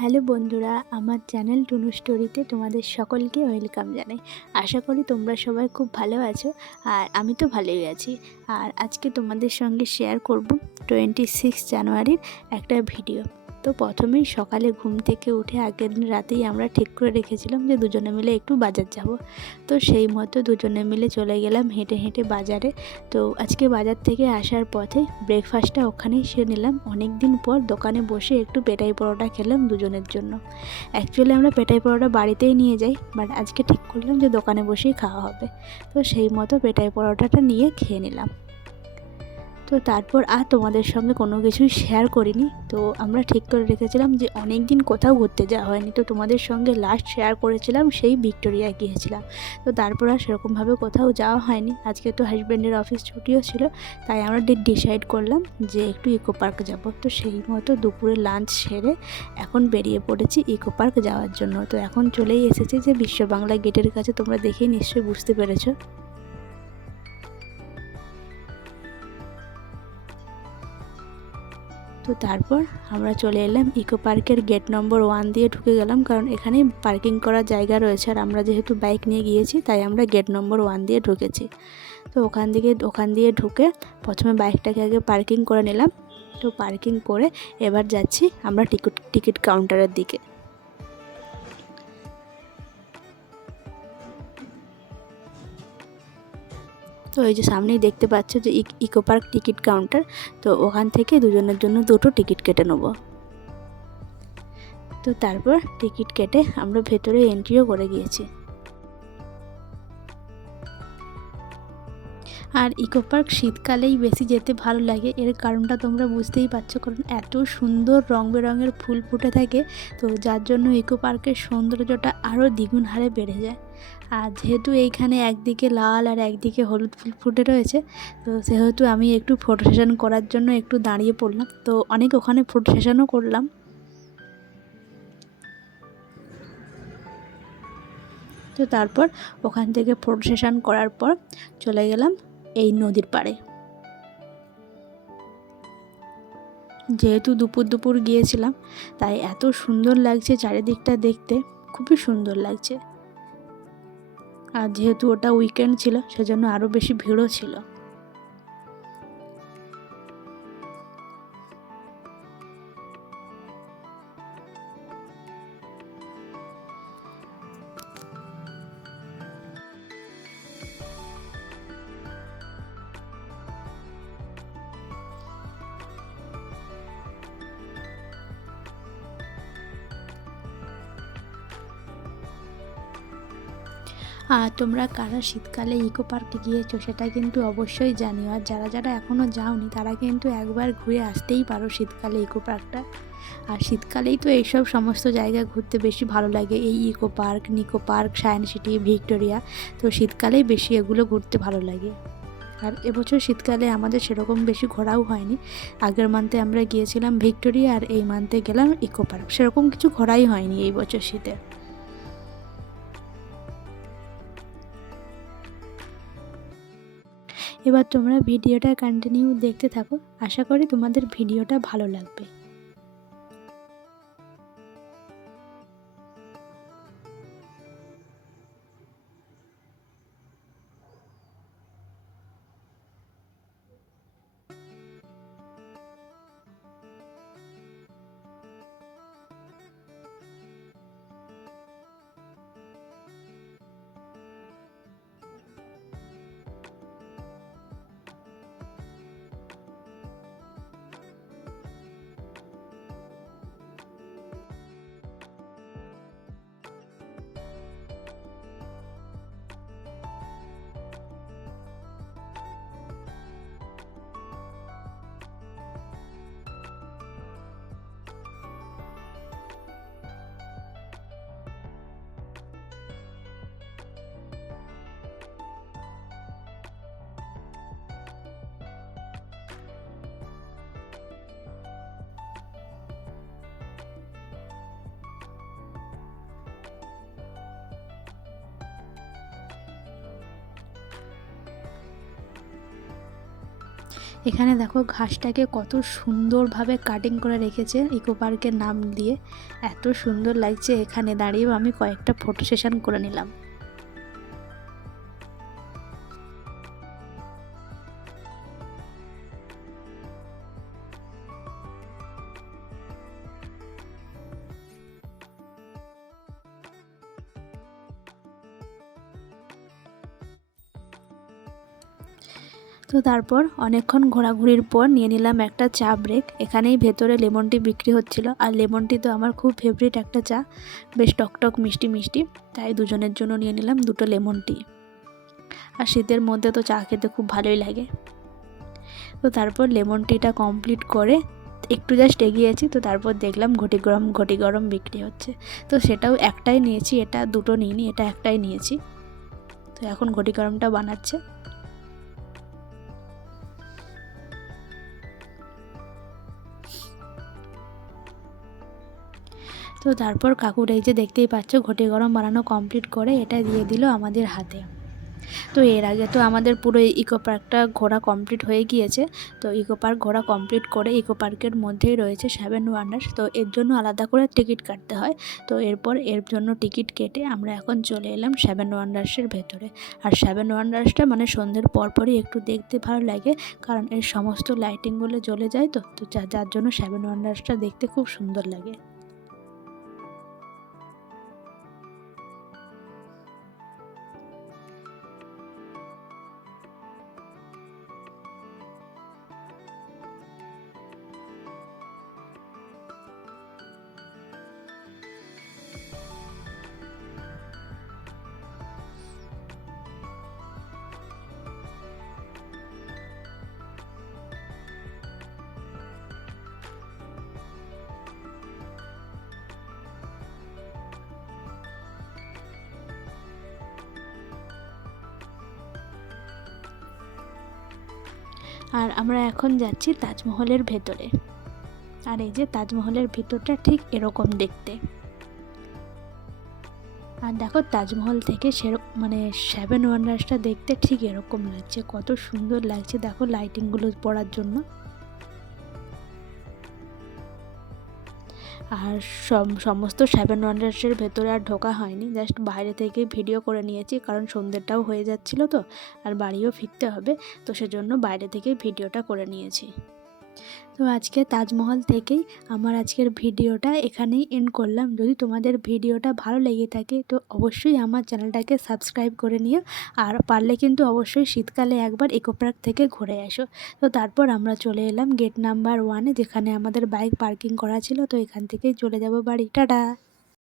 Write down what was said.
Hello বন্ধুরা, আমার channel Tunu স্টোরিতে তোমাদের সকলকে ওয়েলকাম জানাই। আশা করি তোমরা সবাই খুব ভালো আছো, আর আমি তো ভালোই আছি। আর আজকে তোমাদের সঙ্গে শেয়ার করব 26 জানুয়ারির একটা ভিডিও। তো প্রথমেই সকালে ঘুম থেকে উঠে আগের দিন রাতেই আমরা ঠিক করে রেখেছিলাম যে দুজনে মিলে একটু বাজার যাব। তো সেই মতো দুজনে মিলে চলে গেলাম হেঁটে হেঁটে বাজারে। তো আজকে বাজার থেকে আসার পথে ব্রেকফাস্টটা ওখানেই সেরে নিলাম। অনেক দিন পর দোকানে বসে একটু পেটাই পরোটা খেলাম দুজনের জন্য। অ্যাকচুয়ালি আমরা পেটাই পরোটা বাড়িতেই নিয়ে যাই, বাট আজকে ঠিক করলাম যে দোকানে বসেই খাওয়া হবে। তো সেই মতো পেটাই পরোটাটা নিয়ে খেয়ে নিলাম। তো তারপর আর তোমাদের সঙ্গে কোনো কিছুই শেয়ার করিনি। তো আমরা ঠিক করে রেখেছিলাম যে অনেক দিন কোথাও ঘুরতে যাওয়া হয়নি। তো তোমাদের সঙ্গে লাস্ট শেয়ার করেছিলাম সেই ভিক্টোরিয়ায় গিয়েছিলাম। তো তারপর আর সেরকমভাবে কোথাও যাওয়া হয়নি। আজকে তো হাজব্যান্ডের অফিস ছুটিও ছিল, তাই আমরা ডিসাইড করলাম যে একটু ইকো পার্ক যাব। তো সেই মতো দুপুরে লাঞ্চ সেরে এখন বেরিয়ে পড়েছি ইকো পার্ক যাওয়ার জন্য। তো এখন চলেই এসেছি যে বিশ্ব বাংলা গেটের কাছে, তোমরা দেখেই নিশ্চয়ই বুঝতে পেরেছো। তো তারপর আমরা চলে এলাম ইকো পার্কের গেট নম্বর 1 দিয়ে ঢুকে গেলাম, কারণ এখানে পার্কিং করার জায়গা রয়েছে। আর আমরা যেহেতু বাইক নিয়ে গিয়েছি, তাই আমরা গেট নম্বর 1 দিয়ে ঢুকেছি। তো ওখান দিয়ে ঢুকে প্রথমে বাইকটাকে আগে পার্কিং করে নিলাম। তো পার্কিং করে এবার যাচ্ছি আমরা টিকিট কাউন্টারের দিকে। তো এই যে সামনেই দেখতে পাচ্ছ যে ইকো পার্ক টিকিট কাউন্টার। তো ওখান থেকে দুজনের জন্য দুটো টিকিট কেটে নেবো। তো তারপর টিকিট কেটে আমরা ভেতরে এন্ট্রিও করে গিয়েছি। আর ইকো পার্ক শীতকালেই বেশি যেতে ভালো লাগে, এর কারণটা তোমরা বুঝতেই পারছো, কারণ এত সুন্দর রং বেরঙের ফুল ফুটে থাকে। তো যার জন্য ইকো পার্কের সৌন্দর্যটা আরও দ্বিগুণ হারে বেড়ে যায়। আর যেহেতু এইখানে একদিকে লাল আর একদিকে হলুদ ফুল ফুটে রয়েছে, তো সেহেতু আমি একটু ফটো সেশন করার জন্য একটু দাঁড়িয়ে পড়লাম। তো অনেক ওখানে ফটো সেশনও করলাম। তো তারপর ওখান থেকে ফটো সেশন করার পর চলে গেলাম এই নদীর পাড়ে। যেহেতু দুপুর গিয়েছিলাম, তাই এত সুন্দর লাগছে চারিদিকটা দেখতে, খুবই সুন্দর লাগছে। আর যেহেতু ওটা উইকেন্ড ছিল, সেজন্য আরও বেশি ভিড়ও ছিল। আর তোমরা কারা শীতকালে ইকো পার্কে গিয়েছো সেটা কিন্তু অবশ্যই জানিও। আর যারা যারা এখনও যাওনি তারা কিন্তু একবার ঘুরে আসতেই পারো শীতকালে ইকো পার্কটা। আর শীতকালেই তো এইসব সমস্ত জায়গা ঘুরতে বেশি ভালো লাগে, এই eco park, Nicco park, science city, Victoria. তো শীতকালেই বেশি এগুলো ঘুরতে ভালো লাগে। আর এবছর শীতকালে আমাদের সেরকম বেশি ঘোরাও হয়নি। আগের মান্থে আমরা গিয়েছিলাম ভিক্টোরিয়া, আর এই মান্থে গেলাম ইকো পার্ক। সেরকম কিছু ঘোরাই হয়নি এই বছর শীতে। এবার তোমরা ভিডিওটা কন্টিনিউ দেখতে থাকো, আশা করি তোমাদের ভিডিওটা ভালো লাগবে। এখানে দেখো ঘাসটাকে কত সুন্দরভাবে কাটিং করে রেখেছে ইকো পার্কের নাম দিয়ে, এত সুন্দর লাগছে। এখানে দাঁড়িয়েও আমি কয়েকটা ফটো সেশন করে নিলাম। তো তারপর অনেকক্ষণ ঘোরাঘুরির পর নিয়ে নিলাম একটা চা ব্রেক। এখানেই ভেতরে লেমন টি বিক্রি হচ্ছিল, আর লেমন টি তো আমার খুব ফেভারিট একটা চা, বেশ টকটক মিষ্টি মিষ্টি, তাই দুজনের জন্য নিয়ে নিলাম দুটো লেমন টি। আর শীতের মধ্যে তো চা খেতে খুব ভালোই লাগে। তো তারপর লেমন টিটা কমপ্লিট করে একটু জাস্ট এগিয়েছি, তো তারপর দেখলাম ঘটি গরম বিক্রি হচ্ছে। তো সেটাও একটাই নিয়েছি, এটা দুটো নিইনি, এটা একটাই নিয়েছি। তো এখন ঘটি গরমটা বানাচ্ছে। তো তারপর কাকুর এই যে দেখতেই পাচ্ছ ঘটি গরম বানানো কমপ্লিট করে এটা দিয়ে দিল আমাদের হাতে। তো এর আগে তো আমাদের পুরো ইকো পার্কটা ঘোরা কমপ্লিট হয়ে গিয়েছে। তো ইকো পার্ক ঘোরা কমপ্লিট করে ইকো পার্কের মধ্যেই রয়েছে সেভেন ওয়ান্ডার্স, তো এর জন্য আলাদা করে টিকিট কাটতে হয়। তো এরপর এর জন্য টিকিট কেটে আমরা এখন চলে এলাম সেভেন ওয়ান্ডার্সের ভেতরে। আর সেভেন ওয়ান্ডার্সটা মানে সন্ধ্যের পরপরই একটু দেখতে ভালো লাগে, কারণ এর সমস্ত লাইটিংগুলো জ্বলে যায়। তো যার জন্য সেভেন ওয়ান্ডার্সটা দেখতে খুব সুন্দর লাগে। আর আমরা এখন যাচ্ছি তাজমহলের ভেতরে। আর এই যে তাজমহলের ভিতরটা ঠিক এরকম দেখতে। আর দেখো তাজমহল থেকে মানে সেভেন ওয়ান্ডার্সটা দেখতে ঠিক এরকম লাগছে, কত সুন্দর লাগছে দেখো লাইটিংগুলো পড়ার জন্য। আর সমস্ত সেভেন ওয়ান্ডার্সের ভেতরে আর ঢোকা হয়নি, জাস্ট বাইরে থেকে ভিডিও করে নিয়েছি, কারণ সন্ধ্যেটাও হয়ে যাচ্ছিলো তো, আর বাড়িও ফিরতে হবে, তো সেজন্য বাইরে থেকে ভিডিওটা করে নিয়েছি। তো আজকে তাজমহল থেকেই আমার আজকের ভিডিওটা এখানেই এন্ড করলাম। যদি তোমাদের ভিডিওটা ভালো লেগে থাকে তো অবশ্যই আমার চ্যানেলটাকে সাবস্ক্রাইব করে নিও, আর পারলে কিন্তু অবশ্যই শীতকালে একবার ইকো পার্ক থেকে ঘুরে আসো। তো তারপর আমরা চলে এলাম গেট নাম্বার 1-এ, যেখানে আমাদের বাইক পার্কিং করা ছিল। তো এখান থেকেই চলে যাব বাড়ি। টাটা।